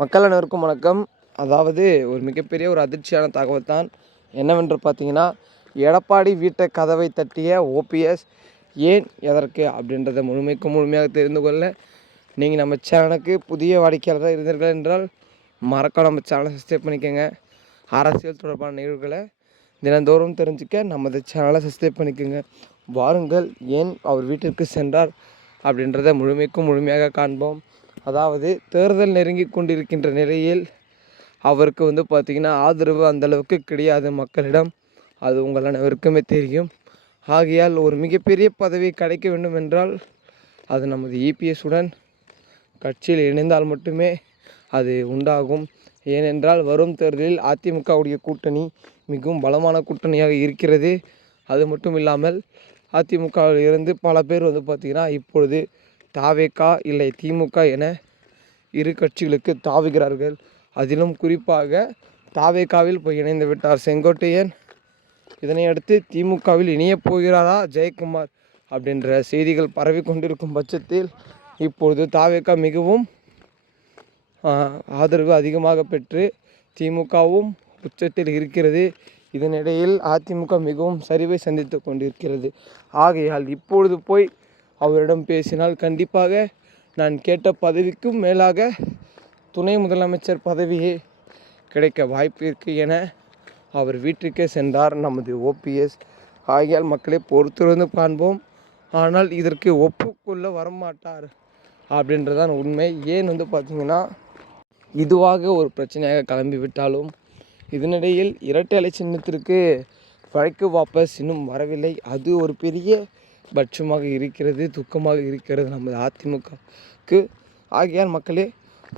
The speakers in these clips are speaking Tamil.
மக்கள் அனைவருக்கும் வணக்கம். அதாவது ஒரு மிகப்பெரிய ஒரு அதிர்ச்சியான தகவல் தான் என்னவென்று பார்த்தீங்கன்னா எடப்பாடி வீட்டை கதவை தட்டிய ஓபிஎஸ் ஏன் எதற்கு அப்படின்றத முழுமைக்கு முழுமையாக தெரிந்து கொள்ள நீங்கள் நம்ம சேனலுக்கு புதிய வாடிக்கையாளராக இருந்தீர்கள் என்றால் மறக்க நம்ம சேனலை சப்ஸ்கிரைப் பண்ணிக்கோங்க. அரசியல் தொடர்பான நிகழ்வுகளை தினந்தோறும் தெரிஞ்சுக்க நமது சேனலை சப்ஸ்கிரைப் பண்ணிக்கோங்க. வாருங்கள் ஏன் அவர் வீட்டிற்கு சென்றார் அப்படின்றத முழுமைக்கும் முழுமையாக காண்போம். அதாவது தேர்தல் நெருங்கி கொண்டிருக்கின்ற நிலையில் அவருக்கு வந்து பார்த்திங்கன்னா ஆதரவு அந்தளவுக்கு கிடையாது மக்களிடம். அது உங்கள் அனைவருக்குமே தெரியும். ஆகையால் ஒரு மிகப்பெரிய பதவி கிடைக்க வேண்டும் என்றால் அது நமது இபிஎஸ்டன் கட்சியில் இணைந்தால் மட்டுமே அது உண்டாகும். ஏனென்றால் வரும் தேர்தலில் அதிமுகவுடைய கூட்டணி மிகவும் பலமான கூட்டணியாக இருக்கிறது. அது மட்டும் இல்லாமல் அதிமுகவில் இருந்து பல பேர் வந்து பார்த்திங்கன்னா இப்பொழுது தாவேக்கா இல்லை திமுக என இரு கட்சிகளுக்கு தாவுகிறார்கள். அதிலும் குறிப்பாக தாவேக்காவில் போய் இணைந்து விட்டார் செங்கோட்டையன். இதனையடுத்து திமுகவில் இணையப் போகிறாரா ஜெயக்குமார் அப்படின்ற செய்திகள் பரவி கொண்டிருக்கும் பட்சத்தில் இப்பொழுது தாவேக்கா மிகவும் ஆதரவு அதிகமாக பெற்று திமுகவும் உச்சத்தில் இருக்கிறது. இதனிடையில் அதிமுக மிகவும் சரிவை சந்தித்து கொண்டிருக்கிறது. ஆகையால் இப்பொழுது போய் அவரிடம் பேசினால் கண்டிப்பாக நான் கேட்ட பதவிக்கும் மேலாக துணை முதலமைச்சர் பதவியே கிடைக்க வாய்ப்பு இருக்குது என அவர் வீட்டிற்கே சென்றார். நமது ஓபிஎஸ் ஆகியால் மக்களை பொறுத்திருந்து காண்போம். ஆனால் இதற்கு ஒப்புக்கொள்ள வரமாட்டார் அப்படின்றதான் உண்மை. ஏன் வந்து பார்த்தீங்கன்னா இதுவாக ஒரு பிரச்சனையாக கிளம்பி விட்டாலும் இதனிடையில் இரட்டை அலை சின்னத்திற்கு வழக்கு வாபஸ் இன்னும் வரவில்லை. அது ஒரு பெரிய பட்சமாக இருக்கிறது துக்கமாக இருக்கிறது நமது அதிமுகவுக்கு. ஆகையால் மக்களே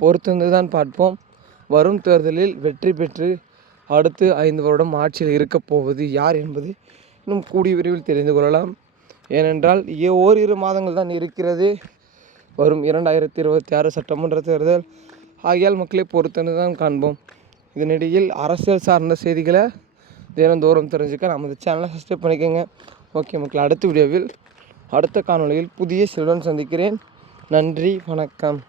பொறுத்திருந்து தான் பார்ப்போம். வரும் தேர்தலில் வெற்றி பெற்று அடுத்து ஐந்து வருடம் ஆட்சியில் இருக்கப் போவது யார் என்பது இன்னும் கூடிய விரைவில் தெரிந்து கொள்ளலாம். ஏனென்றால் ஏ ஓரிரு மாதங்கள் தான் இருக்கிறது. வரும் இரண்டாயிரத்தி இருபத்தி ஆறு சட்டமன்ற தேர்தல். ஆகியால் மக்களை பொறுத்திருந்து தான் காண்போம். இதனிடையில் அரசியல் சார்ந்த செய்திகளை தினந்தோறும் தெரிஞ்சுக்க நமது சேனலை சப்ஸ்கிரைப் பண்ணிக்கோங்க. ஓகே மக்கள் அடுத்த வீடியோவில் அடுத்த காணொளியில் புதிய செல்வன் சந்திக்கிறேன். நன்றி வணக்கம்.